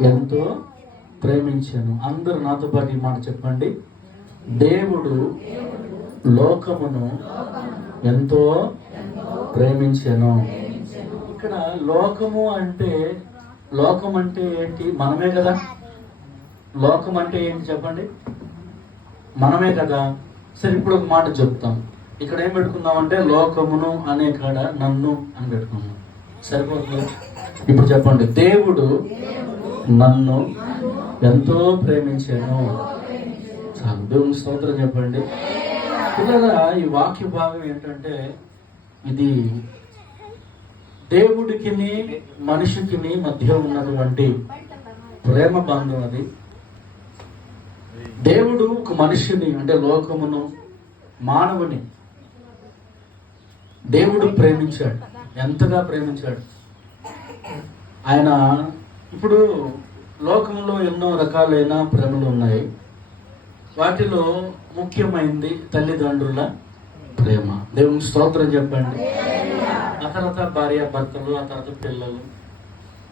ఎంతో ప్రేమించాను. అందరు నాతో పాటు ఈ మాట చెప్పండి. దేవుడు లోకమును ఎంతో ప్రేమించాను. ఇక్కడ లోకము అంటే లోకం అంటే ఏంటి? మనమే కదా? లోకం అంటే ఏంటి చెప్పండి? మనమే కదా? సరే ఇప్పుడు ఒక మాట చెప్తాం. ఇక్కడ ఏం పెట్టుకుందామంటే లోకమును అనే కాడ నన్ను అని పెట్టుకుందాం. సరిపోతుంది? ఇప్పుడు చెప్పండి. దేవుడు నన్ను ఎంతో ప్రేమించాను. చాలు దేవుని స్తోత్రం చెప్పండి. పిల్లల ఈ వాక్య భాగం ఏంటంటే ఇది దేవుడికి మనిషికి మధ్య ఉన్నటువంటి ప్రేమ బంధం అది. దేవుడు ఒక మనిషిని అంటే లోకమును మానవుని దేవుడు ప్రేమించాడు. ఎంతగా ప్రేమించాడు? ఆయన ఇప్పుడు లోకంలో ఎన్నో రకాలైన ప్రేమలు ఉన్నాయి. వాటిలో ముఖ్యమైనది తల్లిదండ్రుల ప్రేమ. దేవుని స్తోత్రం చెప్పండి. ఆ తర్వాత భార్య భర్తలు ఆ తర్వాత పిల్లలు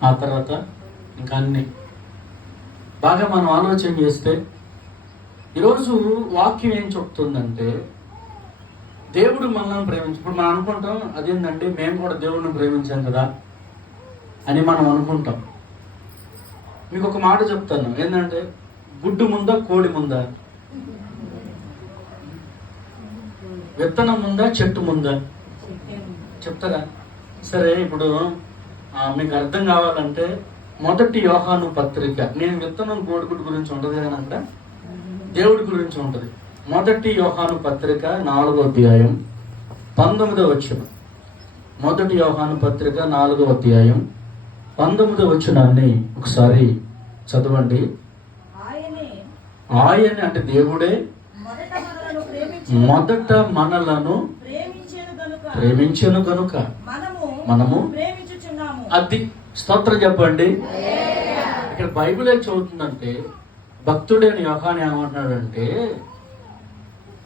ఆ తర్వాత ఇంకా అన్ని. బాగా మనం ఆలోచన చేస్తే ఈరోజు వాక్యం ఏం చెప్తుందంటే దేవుడు మనల్ని ప్రేమించు ఇప్పుడు మనం అనుకుంటాం అదేంటంటే మేము కూడా దేవుడిని ప్రేమించాం కదా అని మనం అనుకుంటాం. మీకు ఒక మాట చెప్తాను. ఏంటంటే గుడ్డు ముందా కోడి ముందా? విత్తనం ముందా చెట్టు ముందా? చెప్తారా? సరే ఇప్పుడు మీకు అర్థం కావాలంటే మొదటి యోహాను పత్రిక. నేను విత్తనం కోడిగుడ్డు గురించి ఉండదు కానీ దేవుడి గురించి ఉంటుంది. మొదటి యోహాను పత్రిక నాలుగో అధ్యాయం పంతొమ్మిదో వచ్చిన మొదటి యోహాను పత్రిక నాలుగో అధ్యాయం పంతొమ్మిదో వచ్చినాన్ని ఒకసారి చదవండి. ఆయనే అంటే దేవుడే. మొదట మనలను ప్రేమించేను కనుక మనము అది స్తోత్రం చెప్పండి. ఇక్కడ బైబిల్ ఏం చదువుతుందంటే భక్తుడైన యోహాన్ ఏమంటున్నాడంటే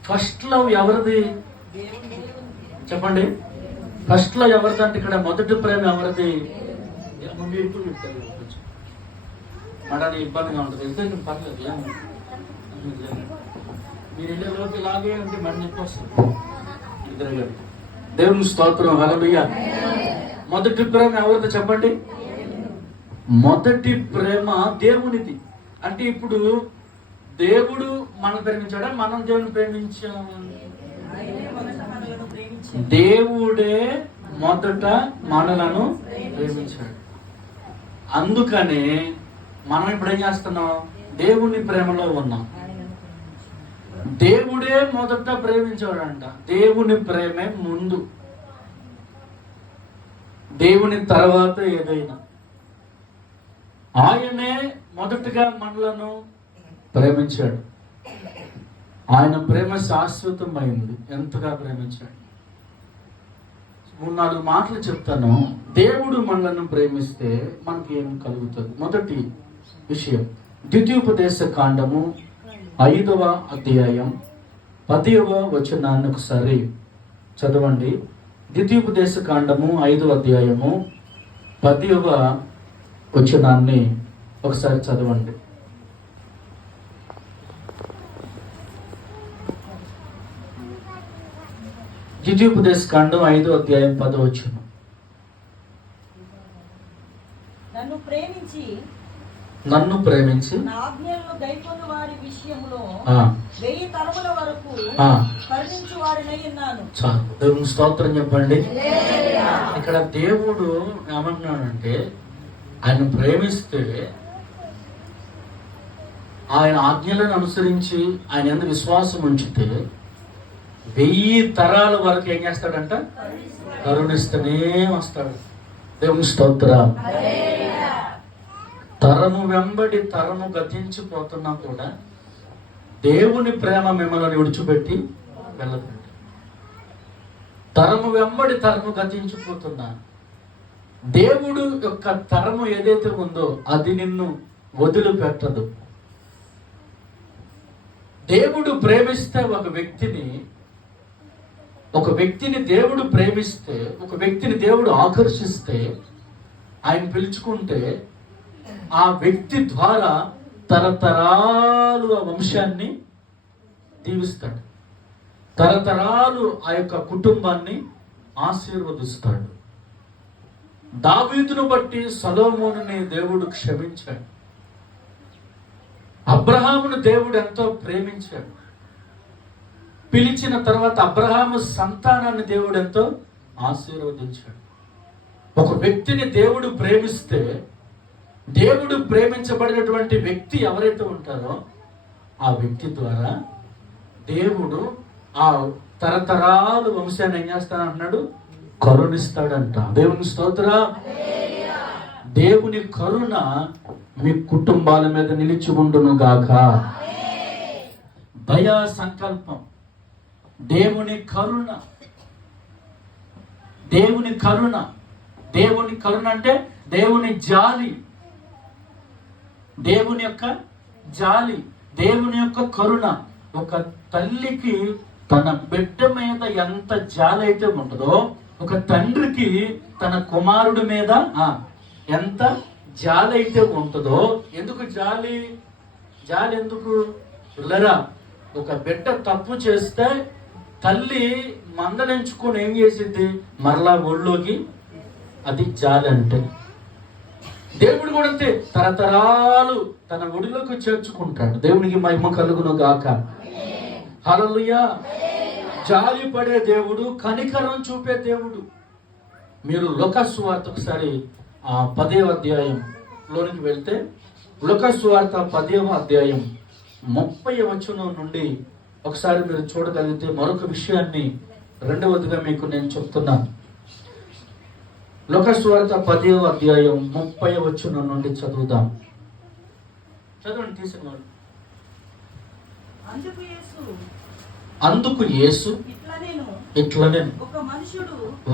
ఫస్ట్ లవ్ ఎవరిది? చెప్పండి. ఫస్ట్ లవ్ ఎవరిది అంటే ఇక్కడ మొదటి ప్రేమ ఎవరిది? మీరు ఇప్పుడు చెప్తారు కొంచెం. ఇబ్బందిగా ఉంటుంది. ఎందుకంటే పర్లేదు మీరు వెళ్ళే లోపు ఇలాగే ఉంటే మరి నొప్పి వస్తుంది. ఇద్దరు గారు దేవుని స్తోత్రం హల్లెలూయా. మొదటి ప్రేమ ఎవరితో చెప్పండి? మొదటి ప్రేమ దేవునిది. అంటే ఇప్పుడు దేవుడు మనం ప్రేమించాడా? మనం దేవుని ప్రేమించాము దేవుడే మొదట మనలను ప్రేమించాడు. అందుకనే మనం ఇప్పుడు ఏం చేస్తున్నాం? దేవుని ప్రేమలో ఉన్నాం. దేవుడే మొదట ప్రేమించాడంట దేవుని ప్రేమే ముందు. దేవుని తర్వాత ఏదైనా. ఆయనే మొదటగా మనలను ప్రేమించాడు. ఆయన ప్రేమ శాశ్వతమైంది ఎంతగా ప్రేమించాడు? మూడు నాలుగు మాటలు చెప్తాను. దేవుడు మనలను ప్రేమిస్తే మనకి ఏం కలుగుతుంది? మొదటి విషయం ద్వితీయోపదేశ కాండము ఐదవ అధ్యాయం పదివ వచనాన్ని ఒకసారి చదవండి. ద్వితీయోపదేశ కాండము ఐదవ అధ్యాయము పదివ వచనాన్ని ఒకసారి చదవండి. ద్వితీయోపదేశ కాండం ఐదో అధ్యాయం పదో వచనం. నన్ను ప్రేమించి నన్ను ప్రేమించి ఆజ్ఞలను గైకొన్న వారి విషయములో ఆ, వెయ్యి తరముల వరకు కరుణించు వారినై ఉన్నాను. చాలు. దేవుని స్తోత్రం చెప్పండి. ఇక్కడ దేవుడు ఏమంటున్నాడంటే ఆయన ప్రేమిస్తే ఆయన ఆజ్ఞలను అనుసరించి ఆయన ఎంత విశ్వాసం ఉంచితే వెయ్యి తరాల వరకు ఏం చేస్తాడంట? కరుణిస్తూనే వస్తాడు. దేవుని స్తోత్ర. తరము వెంబడి తరము గతించిపోతున్నా కూడా దేవుని ప్రేమ మిమ్మల్ని విడిచిపెట్టి వెళ్ళదండి తరము వెంబడి తరము గతించిపోతున్నా. దేవుడు యొక్క తరము ఏదైతే ఉందో అది నిన్ను వదిలిపెట్టదు. దేవుడు ప్రేమిస్తే ఒక వ్యక్తిని ఒక వ్యక్తిని దేవుడు ప్రేమిస్తే ఒక వ్యక్తిని దేవుడు ఆకర్షిస్తే ఆయన పిలుచుకుంటే ఆ వ్యక్తి ద్వారా తరతరాలు ఆ వంశాన్ని దీవిస్తాడు. తరతరాలు ఆ యొక్క కుటుంబాన్ని ఆశీర్వదిస్తాడు. దావీదును బట్టి సలోమోనుని దేవుడు క్షమించాడు. అబ్రహామును దేవుడు ఎంతో ప్రేమించాడు. పిలిచిన తర్వాత అబ్రహాము సంతానాన్ని దేవుడు ఎంతో ఆశీర్వదించాడు. ఒక వ్యక్తిని దేవుడు ప్రేమిస్తే దేవుడు ప్రేమించబడినటువంటి వ్యక్తి ఎవరైతే ఉంటారో ఆ వ్యక్తి ద్వారా దేవుడు ఆ తరతరాలు వంశాన్ని ఏం చేస్తానంటున్నాడు కరుణిస్తాడంట. దేవుని స్తోత్ర. దేవుని కరుణ మీ కుటుంబాల మీద నిలిచి ఉండును గాక దయా సంకల్పం. దేవుని కరుణ. దేవుని కరుణ. దేవుని కరుణ అంటే దేవుని జాలి. దేవుని యొక్క జాలి దేవుని యొక్క కరుణ. ఒక తల్లికి తన బిడ్డ మీద ఎంత జాలి అయితే ఉంటుందో ఒక తండ్రికి తన కుమారుడి మీద ఎంత జాలి అయితే ఉంటుందో ఎందుకు జాలి? జాలి ఎందుకు? పిల్లరా ఒక బిడ్డ తప్పు చేస్తే తల్లి మందలించుకొని ఏం చేసింది మరలా ఒళ్ళోకి అది జాలంటే. దేవుడు కూడా అంతే. తరతరాలు తన ఒడిలోకి చేర్చుకుంటాడు. దేవునికి మహిమ కలుగును గాక హల్లెలూయా. జాలి పడే దేవుడు కనికరం చూపే దేవుడు. మీరు లోకస్సు వార్త ఒకసారి ఆ పదేవ అధ్యాయం లోనికి వెళ్తే లోకస్సు వార్త పదేవ అధ్యాయం ముప్పై వచనం నుండి ఒకసారి మీరు చూడగలిగితే మరొక విషయాన్ని రెండవదిగా మీకు నేను చెప్తున్నాను. లోకస్వార్త పదేవ అధ్యాయం ముప్పై వచనం నుండి చదువుదాం. చదవండి వాళ్ళు అందుకు యేసు ఇట్లా నేను ఇట్లనే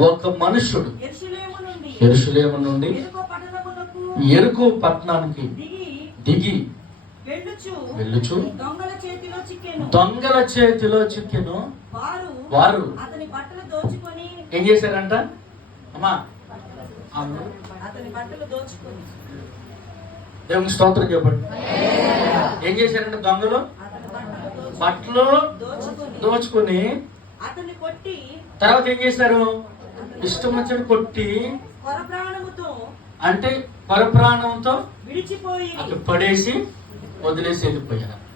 ఒక మనుషుడు ఎరుసలేము నుండి ఎరుకో పట్టణానికి దిగి వెళ్ళుచు దొంగల చేతిలో చిక్కెను. దొంగల చేతిలో చిక్కెను. వారు వారు అతని బట్టలు దోచుకొని ఏం చేశారంట? అమ్మా. అతని బట్టలు దోచుకొని. దేవునికి స్తోత్రం చెప్పండి. ఏం చేశారంటే దొంగలు? బట్టలు దోచు- బట్టలు దోచుకొని. అతన్ని కొట్టి తర్వాత ఏం చేశారు? ఇష్టం వచ్చిన కొట్టి కొర ప్రాణముతో అంటే పరప్రాణంతో విడిచిపోయి పడేసి వదిలేసి వెళ్ళిపోయారు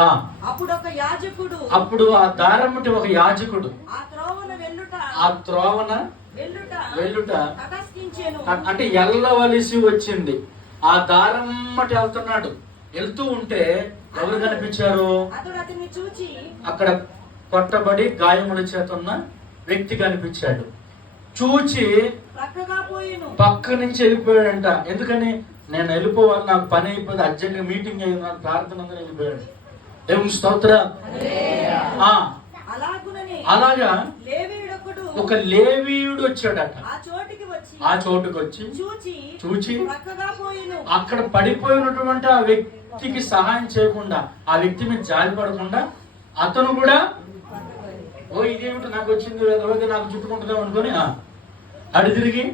ఆ, అప్పుడు ఒక యాజకుడు అప్పుడు ఆ దారమ్మటి ఒక యాజకుడు ఆ త్రోవన వెళ్ళుట ఆ త్రోవన వెళ్ళుట వెళ్ళుట తటస్థించెను. అ- అంటే ఎల్లవలసి వచ్చింది. ఆ దారమ్మటి వెళ్తున్నాడు. వెళ్తూ ఉంటే ఎవరు కనిపించారు? చూచి అక్కడ కొట్టబడి గాయముల చేత ఉన్న వ్యక్తి కనిపించాడు. చూచి పక్క నుంచి వెళ్ళిపోయాడంట. ఎందుకని? నేను వెళ్ళిపోవాలి నాకు పని అయిపోయింది అర్జెంట్గా మీటింగ్ అయింది నాకు ప్రార్థన ఉందని వెళ్ళిపోయాడు దేవుని స్తోత్ర. అలాగా? ఒక లేవీయుడు వచ్చాడట. ఆ చోటికి వచ్చి ఆ చోటుకు వచ్చి చూచి అక్కడ పడిపోయినటువంటి ఆ వ్యక్తికి సహాయం చేయకుండా ఆ వ్యక్తి మీద జాలి పడకుండా అతను కూడా ఓ ఇదేమిటి నాకు వచ్చింది నాకు చుట్టుకుంటుందాం అనుకొని అటు తిరిగి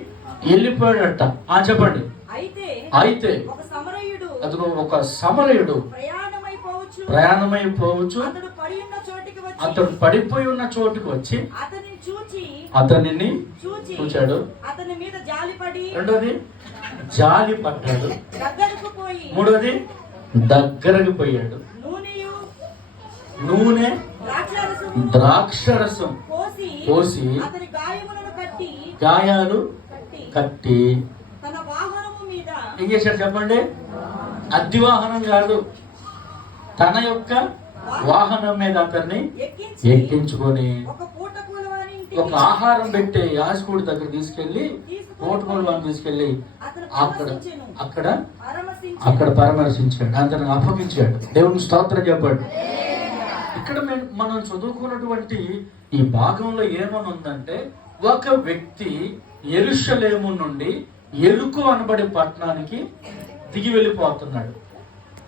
వెళ్ళిపోయాడట. ఆ చెప్పండి. అయితే అయితే ఒక సమరయుడు అతను ఒక సమరయుడు ప్రయాణమైపోవచ్చు ప్రయాణమైపోవచ్చు అతడు పడిపోయి ఉన్న చోటుకు వచ్చి అతనిని చూచి అతనిని చూచి చూచాడు. అతని మీద జాలిపడి రెండోది జాలి పడ్డాడు. దగ్గరకు పోయి మూడోది దగ్గరకు పోయాడు. నూనె ద్రాక్షరసం పోసి గాయాలు కట్టి కట్టి తన వాహనము మీద ఏం చేశాడు చెప్పండి? అద్దె వాహనం కాదు. తన యొక్క వాహనం మీద అతన్ని ఎక్కించి ఎక్కించుకొని ఒక ఆహారం పెట్టే యాజకుడి దగ్గర తీసుకెళ్ళి తోటకూడి వాడిని తీసుకెళ్ళి అక్కడ. అక్కడ అక్కడ పరామర్శించాడు అతను అప్పగించాడు దేవుని స్తోత్రం చెప్పాడు. ఇక్కడ మనం చదువుకున్నటువంటి ఈ భాగంలో ఏమని ఉందంటే ఒక వ్యక్తి ఎరుషలేము నుండి ఎరుకు అనబడే పట్టణానికి దిగి వెళ్ళిపోతున్నాడు.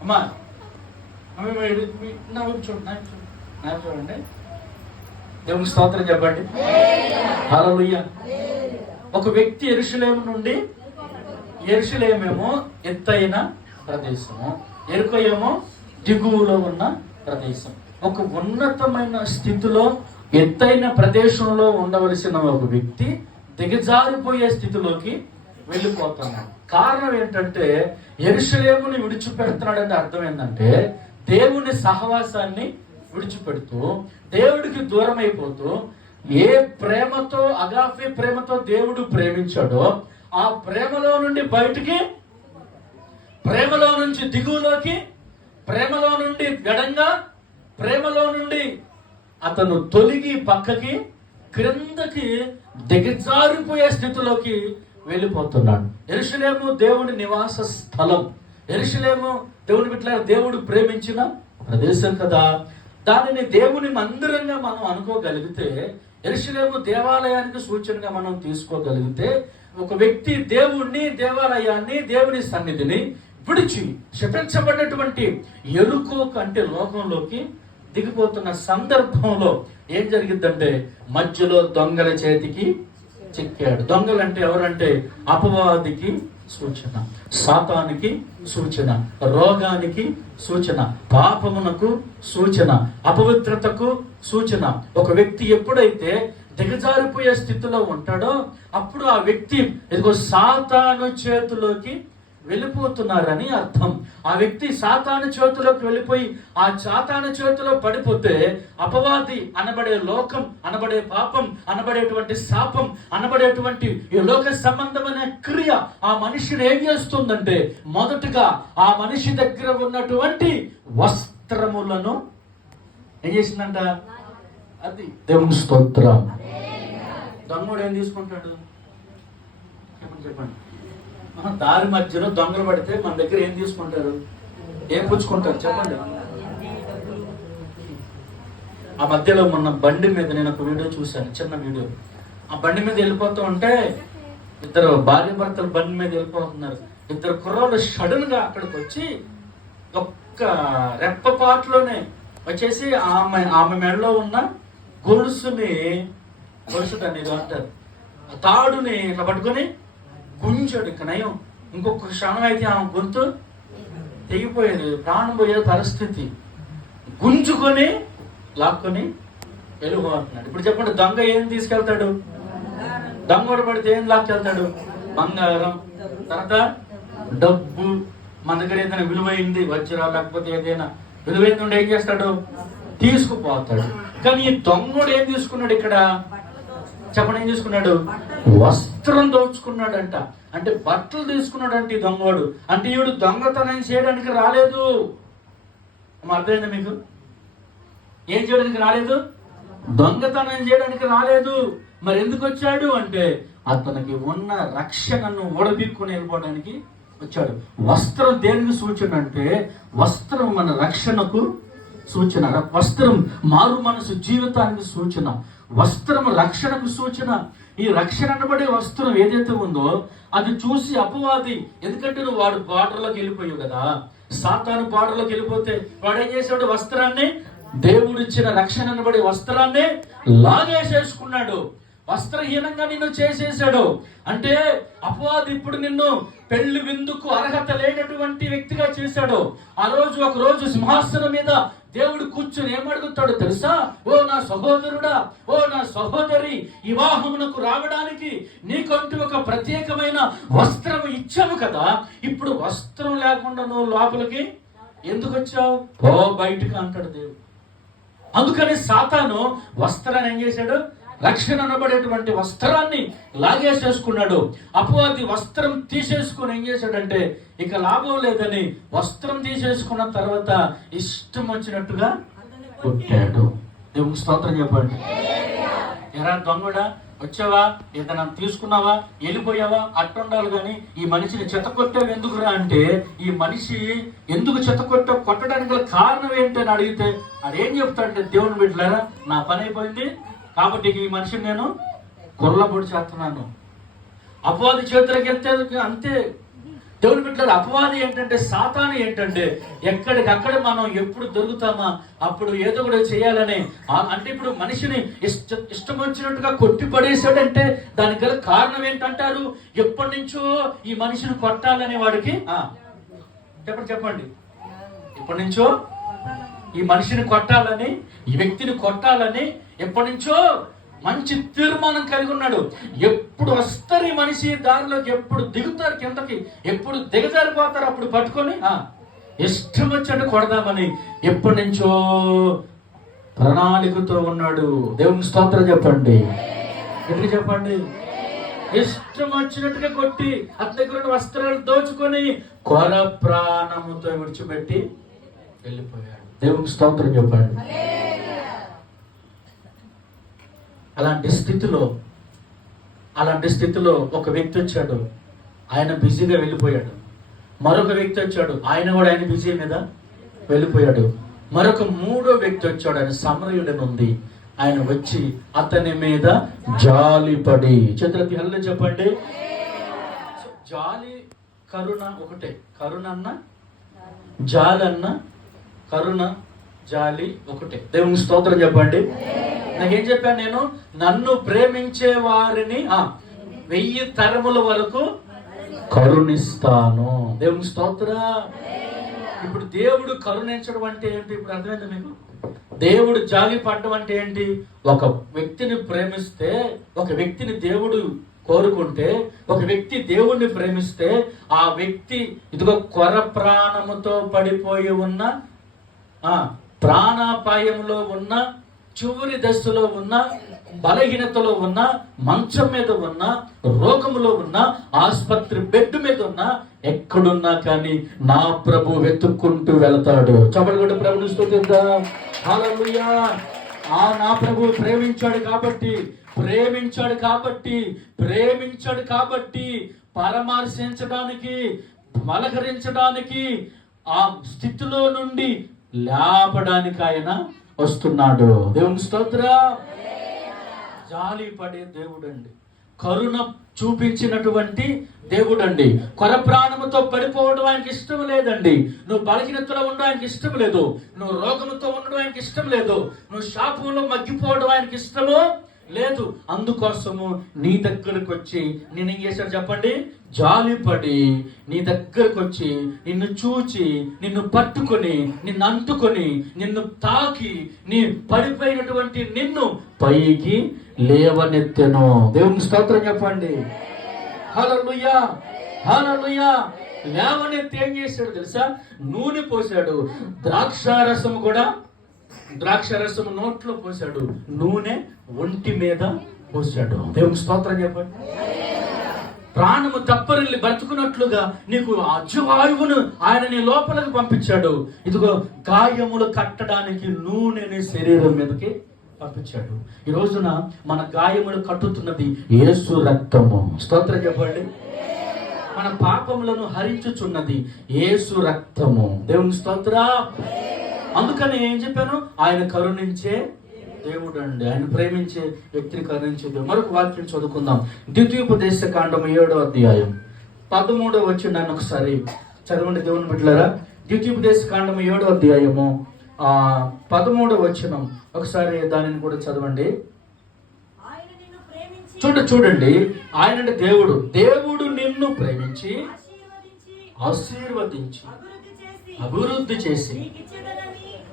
అమ్మా చూడండి చూడండి. దేవుని స్తోత్రం చెప్పండి. హలోయ ఒక వ్యక్తి ఎరుషులేము నుండి ఎరుషులేమేమో ఎత్తైన ప్రదేశము ఎరుకయేమో ఏమో దిగువలో ఉన్న ప్రదేశం. ఒక ఉన్నతమైన స్థితిలో ఎత్తైన ప్రదేశంలో ఉండవలసిన ఒక వ్యక్తి దిగజారిపోయే స్థితిలోకి వెళ్ళిపోతున్నాడు కారణం ఏంటంటే ఎరుషలేముని విడిచిపెడుతున్నాడని అర్థం ఏంటంటే దేవుని సహవాసాన్ని విడిచిపెడుతూ దేవుడికి దూరం అయిపోతూ ఏ ప్రేమతో అగాఫీ ప్రేమతో దేవుడు ప్రేమించాడో ఆ ప్రేమలో నుండి బయటికి ప్రేమలో నుంచి దిగువలోకి ప్రేమలో నుండి గడంగా ప్రేమలో నుండి అతను తొలిగి పక్కకి క్రిందకి దిగజారిపోయే స్థితిలోకి వెళ్ళిపోతున్నాడు. ఎరుషులేము దేవుని నివాస స్థలం. ఎరుషలేము దేవుని బిడ్డ దేవుడు ప్రేమించిన ప్రదేశం కదా. దానిని దేవుని మందిరంగా మనం అనుకోగలిగితే ఎరుషులేము దేవాలయానికి సూచనగా మనం తీసుకోగలిగితే ఒక వ్యక్తి దేవుణ్ణి దేవాలయాన్ని దేవుని సన్నిధిని విడిచి శపించబడినటువంటి ఎరుకో కంటే లోకంలోకి దిగిపోతున్న సందర్భంలో ఏం జరిగిందంటే మధ్యలో దొంగల చేతికి చిక్కాడు. దొంగలు అంటే ఎవరంటే అపవాదికి సూచన సాతానికి సూచన రోగానికి సూచన పాపమునకు సూచన అపవిత్రతకు సూచన. ఒక వ్యక్తి ఎప్పుడైతే దిగజారిపోయే స్థితిలో ఉంటాడో అప్పుడు ఆ వ్యక్తి ఇదిగో సాతాను చేతిలోకి వెళ్ళిపోతున్నారని అర్థం. ఆ వ్యక్తి సాతాను చేతిలోకి వెళ్ళిపోయి ఆ సాతాను చేతిలో పడిపోతే అపవాది అనబడే లోకం అనబడే పాపం అనబడేటువంటి శాపం అనబడేటువంటి ఈ లోక సంబంధమైన క్రియ ఆ మనిషిని ఏం చేస్తుందంటే మొదటగా ఆ మనిషి దగ్గర ఉన్నటువంటి వస్త్రములను ఏం చేసిందంట? అది దేవుని స్తోత్రం. దొంగడు ఏం తీసుకుంటాడు? చెప్పండి చెప్పండి? దారి మధ్యలో దొంగలు పడితే మన దగ్గర ఏం తీసుకుంటారు? ఏం పుచ్చుకుంటారు? చెప్పండి. ఆ మధ్యలో మొన్న బండి మీద నేను ఒక వీడియో చూశాను చిన్న వీడియో. ఆ బండి మీద వెళ్ళిపోతూ ఉంటే ఇద్దరు భార్య భర్తలు బండి మీద వెళ్ళిపోతున్నారు. ఇద్దరు కుర్రోళ్ళు సడన్గా అక్కడికి వచ్చి ఒక్క రెప్పపాట్లోనే వచ్చేసి ఆమె ఆమె మెడలో ఉన్న గొలుసుని గొలుసు దాన్ని అంటారు. తాడుని ఇట్లా పట్టుకొని గుంజాడు నయం. ఇంకొక క్షణం అయితే ఆమె గొంతు తెగిపోయేది. ప్రాణం పోయే పరిస్థితి. గుంజుకొని లాక్కొని వెళ్ళిపోతున్నాడు ఇప్పుడు చెప్పండి దొంగ ఏం తీసుకెళ్తాడు? దొంగ పడితే ఏం లాక్కెళ్తాడు? బంగారం. తర్వాత డబ్బు. మన దగ్గర ఏదైనా విలువైంది వజ్రా లేకపోతే ఏదైనా విలువైంది ఉంటే ఏం చేస్తాడు? తీసుకుపోతాడు. కానీ ఈ దొంగడు ఏం తీసుకున్నాడు ఇక్కడ? చెప్పండి ఏం తీసుకున్నాడు? Mm-hmm. వస్త్రం దోచుకున్నాడంట. అంటే బట్టలు తీసుకున్నాడంట ఈ దొంగవాడు. అంటే ఈవిడు దొంగతనం చేయడానికి రాలేదు. అర్థమైంది మీకు? ఏం చేయడానికి రాలేదు? దొంగతనం చేయడానికి రాలేదు. మరి ఎందుకు వచ్చాడు? అంటే అతనికి ఉన్న రక్షణను ఓడబిక్కుని వెళ్ళిపోవడానికి వచ్చాడు. వస్త్రం దేనికి సూచన అంటే వస్త్రం మన రక్షణకు సూచన. వస్త్రం మారు మనసు జీవితానికి సూచన. వస్త్రం రక్షణకు సూచన. ఈ రక్షణ అనబడే వస్త్రం ఏదైతే ఉందో అది చూసి అపవాది ఎందుకంటే నువ్వు వాడు బార్డర్లోకి వెళ్ళిపోయావు కదా సాతాను పాటలోకి వెళ్ళిపోతే వాడు ఏం చేసాడు వస్త్రాన్ని దేవుడిచ్చిన రక్షణ అనబడే వస్త్రాన్ని లాగేసేసుకున్నాడు వస్త్రహీనంగా నిన్ను చేసేసాడు అంటే అపవాది ఇప్పుడు నిన్ను పెళ్ళి విందుకు అర్హత లేనటువంటి వ్యక్తిగా చేశాడు. ఆ రోజు ఒక రోజు సింహాసనం మీద దేవుడు కూర్చొని ఏమడుగుతాడు తెలుసా? ఓ నా సహోదరుడా ఓ నా సహోదరి వివాహమునకు రావడానికి నీకంటూ ఒక ప్రత్యేకమైన వస్త్రం ఇచ్చావు కదా. ఇప్పుడు వస్త్రం లేకుండా నువ్వు లోపలికి ఎందుకు వచ్చావు? ఓ బయటకు అంటాడు దేవుడు. అందుకని సాతాను వస్త్రాన్ని ఏం చేశాడు? రక్షణ అనబడేటువంటి వస్త్రాన్ని లాగేసేసుకున్నాడు. అపవాది వస్త్రం తీసేసుకుని ఏం చేశాడంటే ఇక లాభం లేదని వస్త్రం తీసేసుకున్న తర్వాత ఇష్టం వచ్చినట్టుగా కొట్టాడు. దేవునికి స్తోత్రం చెప్పండి. ఎరా దొంగడా వచ్చావా? ఏదైనా తీసుకున్నావా? వెళ్ళిపోయావా? అట్టుండాలి కానీ ఈ మనిషిని చెత్తకొట్టావు ఎందుకురా అంటే ఈ మనిషి ఎందుకు చెత్తకొట్టావు కొట్టడానికి గల కారణం ఏంటి అని అడిగితే అదేం చెప్తాడంటే దేవుని బిడ్డలారా? నా పని అయిపోయింది. కాబట్టి ఈ మనిషిని నేను కొల్లబొడి చేస్తున్నాను. అపవాది చేతులకి వెళ్తే అంతే దేవుని బిడ్డలు అపవాది ఏంటంటే సాతాను ఏంటంటే ఎక్కడికక్కడ మనం ఎప్పుడు దొరుకుతామా అప్పుడు ఏదో కూడా చేయాలని. అంటే ఇప్పుడు మనిషిని ఇష్ట ఇష్టం వచ్చినట్టుగా కొట్టి పడేసాడంటే దానికి గల కారణం ఏంటంటారు? ఎప్పటి నుంచో ఈ మనిషిని కొట్టాలని వాడికి చెప్పండి చెప్పండి. ఎప్పటి నుంచో ఈ మనిషిని కొట్టాలని ఈ వ్యక్తిని కొట్టాలని ఎప్పటి నుంచో మంచి తీర్మానం కలిగి ఉన్నాడు. ఎప్పుడు వస్తారు ఈ మనిషి దారిలోకి ఎప్పుడు దిగుతారు కిందకి ఎప్పుడు దిగజారిపోతారు అప్పుడు పట్టుకొని ఇష్టం వచ్చాడు కొడదామని ఎప్పటి నుంచో ప్రణాళికతో ఉన్నాడు. దేవుని స్తోత్రం చెప్పండి. ఎట్లు చెప్పండి? ఇష్టం వచ్చినట్టుగా కొట్టి అతని దగ్గర వస్త్రాలు దోచుకొని కొర ప్రాణముతో విడిచిపెట్టి వెళ్ళిపోయాడు. దేవునికి స్తోత్రం చెప్పండి. అలాంటి స్థితిలో అలాంటి స్థితిలో ఒక వ్యక్తి వచ్చాడు ఆయన బిజీగా వెళ్ళిపోయాడు. మరొక వ్యక్తి వచ్చాడు ఆయన కూడా ఆయన బిజీ మీద వెళ్ళిపోయాడు. మరొక మూడో వ్యక్తి వచ్చాడు ఆయన సమరయుడని ఉంది. ఆయన వచ్చి అతని మీద జాలిపడి చేతులకి హల్లు చెప్పండి. జాలి కరుణ ఒకటే. కరుణ అన్న జాలన్న కరుణ జాలి ఒకటే. దేవుని స్తోత్రం చెప్పండి. నాకేం చెప్పాను నేను? నన్ను ప్రేమించే వారిని ఆ, వెయ్యి తరముల వరకు కరుణిస్తాను. దేవుని స్తోత్ర. ఇప్పుడు దేవుడు కరుణించడం అంటే ఏంటి? ఇప్పుడు అర్థమైంది మీకు? దేవుడు జాలి పడడం అంటే ఏంటి? ఒక వ్యక్తిని ప్రేమిస్తే ఒక వ్యక్తిని దేవుడు కోరుకుంటే ఒక వ్యక్తి దేవుణ్ణి ప్రేమిస్తే ఆ వ్యక్తి ఇదిగో కొర ప్రాణముతో పడిపోయి ఉన్న ఆ ప్రాణాపాయంలో ఉన్న చివరి దశలో ఉన్న బలహీనతలో ఉన్న మంచం మీద ఉన్న రోగములో ఉన్న ఆసుపత్రి బెడ్ మీద ఉన్న ఎక్కడున్నా కానీ నా ప్రభు వెతుక్కుంటూ వెళతాడు. చపడు కూడా ప్రభుని స్తుతిద్దాం. ఆ నా ప్రభు ప్రేమించాడు కాబట్టి ప్రేమించాడు కాబట్టి ప్రేమించాడు కాబట్టి పరామర్శించడానికి మలకరించడానికి ఆ స్థితిలో నుండి లేపడానికి ఆయన వస్తున్నాడు. దేవుని స్తోత్ర. జాలి పడే దేవుడండి. కరుణ చూపించినటువంటి దేవుడండి. కొర ప్రాణముతో పడిపోవడం ఆయనకి ఇష్టం లేదండి. నువ్వు బలహీనతలో ఉండడం ఆయనకి ఇష్టం లేదు. నువ్వు రోగముతో ఉండడం ఆయనకి ఇష్టం లేదు. నువ్వు శాపంలో మగ్గిపోవడం ఆయనకి ఇష్టము లేదు అందుకోసము నీ దగ్గరకు వచ్చి నేను ఏం చేశాడు చెప్పండి? జాలిపడి నీ దగ్గరకు వచ్చి నిన్ను చూచి నిన్ను పట్టుకొని నిన్ను అంటుకొని నిన్ను తాకి నీ పడిపోయినటువంటి నిన్ను పైకి లేవనెత్తెను. దేవుని స్తోత్రం చెప్పండి. హల్లెలూయా హల్లెలూయా. లేవనెత్తి ఏం చేశాడు తెలుసా? నూనె పోసాడు ద్రాక్ష రసం కూడా ద్రాక్ష రసము నోట్లో పోసాడు నూనె ఒంటి మీద పోసాడు దేవుని స్తోత్రం చెప్పండి. ప్రాణము తప్పరిల్లి బ్రతుకున్నట్లుగా నీకు అజువాయువును ఆయన నీ లోపలికి పంపించాడు. ఇదిగో గాయములు కట్టడానికి నూనెని శరీరం మీదకి పంపించాడు. ఈ రోజున మన గాయములు కట్టుతున్నది యేసు రక్తము. స్తోత్రం చెప్పండి. మన పాపములను హరించుచున్నది యేసు రక్తము. దేవుని స్తోత్ర. అందుకని ఏం చెప్పాను? ఆయన కరుణించే దేవుడు అండి ఆయన ప్రేమించే వ్యక్తిని కరుణించే దేవుడు. మరొక వాక్యం చదువుకుందాం. ద్వితీయోపదేశ కాండం ఏడో అధ్యాయం. పదమూడో వచ్చి నన్ను ఒకసారి చదవండి దేవుని బిడ్డలారా. ద్వితీయోపదేశ కాండం ఏడో అధ్యాయము ఆ పదమూడో వచ్చినం ఒకసారి దానిని కూడా చదవండి. చూడ చూడండి ఆయన దేవుడు. దేవుడు నిన్ను ప్రేమించి ఆశీర్వదించి అభివృద్ధి చేసి అభివృద్ధి చేసి నీకిచ్చదనని ఆ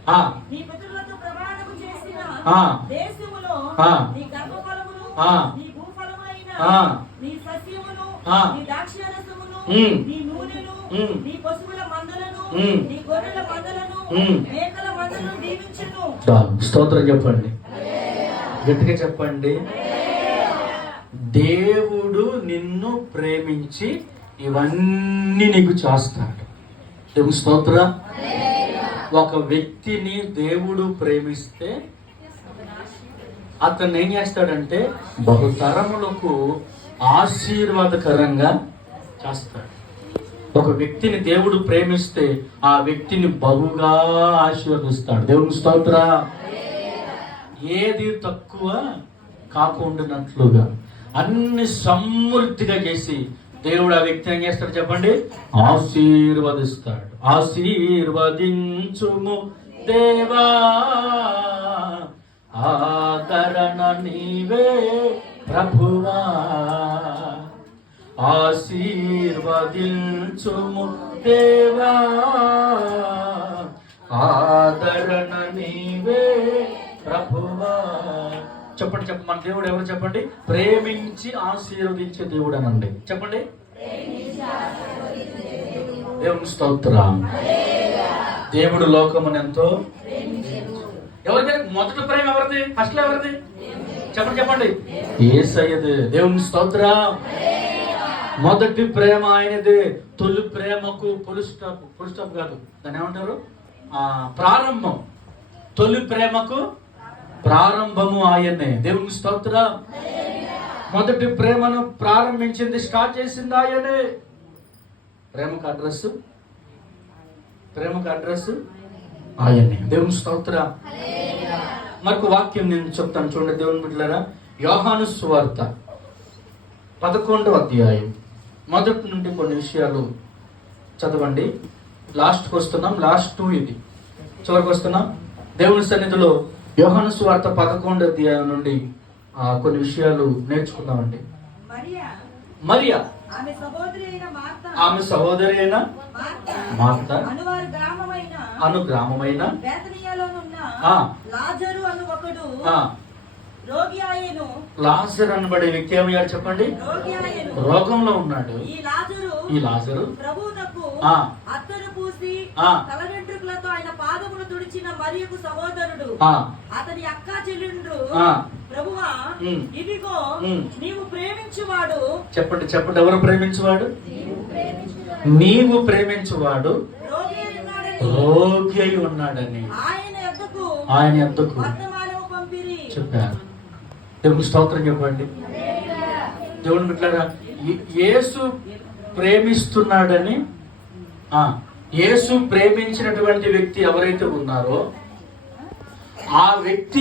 నీ పితరులతో ప్రమాణము చేసిన ఆ. దేశములో ఆ. నీ గర్భఫలమును ఆ. నీ భూఫలమైన ఆ. నీ సస్యమును ఆ. నీ ద్రాక్షారసమును ఉమ్. నీ నూనెను ఉమ్. నీ పశువుల మందలను ఉమ్. నీ గొర్రెల మందలను ఉమ్. మేకల మందలను దీవించును చాలు. స్తోత్రం చెప్పండి గట్టిగా చెప్పండి దేవుడు నిన్ను ప్రేమించి ఇవన్నీ నీకు చేస్తాడు దేవుని స్తోత్ర ఒక వ్యక్తిని దేవుడు ప్రేమిస్తే అతను ఏం చేస్తాడంటే బహుతరములకు ఆశీర్వాదకరంగా చేస్తాడు. ఒక వ్యక్తిని దేవుడు ప్రేమిస్తే ఆ వ్యక్తిని బహుగా ఆశీర్వదిస్తాడు. దేవుని స్తోత్ర. ఏది తక్కువ కాకుండానట్లుగా అన్ని సమృద్ధిగా చేసి దేవుడు ఆ వ్యక్తి ఏం చేస్తాడు చెప్పండి? ఆశీర్వదిస్తాడు. ఆశీర్వదించుము దేవా ఆదరణ నీవే ప్రభువా. ఆశీర్వదించుము దేవా ఆ చెప్పండి చెప్పండి. మన దేవుడు ఎవరు చెప్పండి? ప్రేమించి ఆశీర్వదించే దేవుడు అనండి చెప్పండి. దేవుని స్తోత్ర. దేవుడు లోకమును ఎంతో ఎవరికైనా మొదటి ప్రేమ ఎవరిది? ఫస్ట్ ఎవరిది? చెప్పండి చెప్పండి. ఏసయ్యది. దేవుని స్తోత్ర. మొదటి ప్రేమ ఆయనదే. తొలి ప్రేమకు పులి స్టాప్ పులి స్టాప్ కాదు. దాన్ని ఏమంటారు? ప్రారంభం. తొలి ప్రేమకు ప్రారంభము ఆయనే. దేవుని స్తోత్ర. మొదటి ప్రేమను ప్రారంభించింది స్టార్ట్ చేసింది ఆయనే. ప్రేమకు అడ్రస్ ప్రేమకు అడ్రస్ ఆయనే. దేవుని స్తోత్ర. మరొక వాక్యం నేను చెప్తాను. చూడండి దేవుని బిడ్డలారా యోహాను సువార్త పదకొండవ అధ్యాయం. మొదటి నుండి కొన్ని విషయాలు చదవండి. లాస్ట్కి వస్తున్నాం. లాస్ట్ టూ ఇది. చివరికి వస్తున్నాం. దేవుని సన్నిధిలో యోహాను సువార్త పదకొండు అధ్యాయం నుండి కొన్ని విషయాలు నేర్చుకుందామండి. మరియా? ఆమె సహోదరి అయిన మార్త. ఆమె సహోదరి అయిన మార్త. మార్త. అనువారి గ్రామమైన అను గ్రామమైన బేతనియాలోనున్న ఆ. లాజరు అనబడే వ్యక్తి ఏమయ్యాడు చెప్పండి? రోగంలో ఉన్నాడు. ఈ లాజరు ఈ లాజరు ప్రభువునకు. అత్తరు పూసి. వెంట్రుకలతో ఆయన పాదములు తుడిచిన మరియకు సహోదరుడు. అతని అక్క చెల్లెండ్రు. ఆ. ప్రభువా. ఇదిగో. నీవు ప్రేమించువాడు. చెప్పండి చెప్పండి ఎవరు ప్రేమించువాడు? నీవు ప్రేమించువాడు. రోగి అయి ఉన్నాడని. ఆయన ఎద్దకు ఆయన పంపిరి. చెప్పారు దేవుని స్తోత్రం చెప్పండి. బిడ్డలారా ఏ- యేసు ప్రేమిస్తున్నాడని ఆ. యేసు ప్రేమించినటువంటి వ్యక్తి ఎవరైతే ఉన్నారో ఆ వ్యక్తి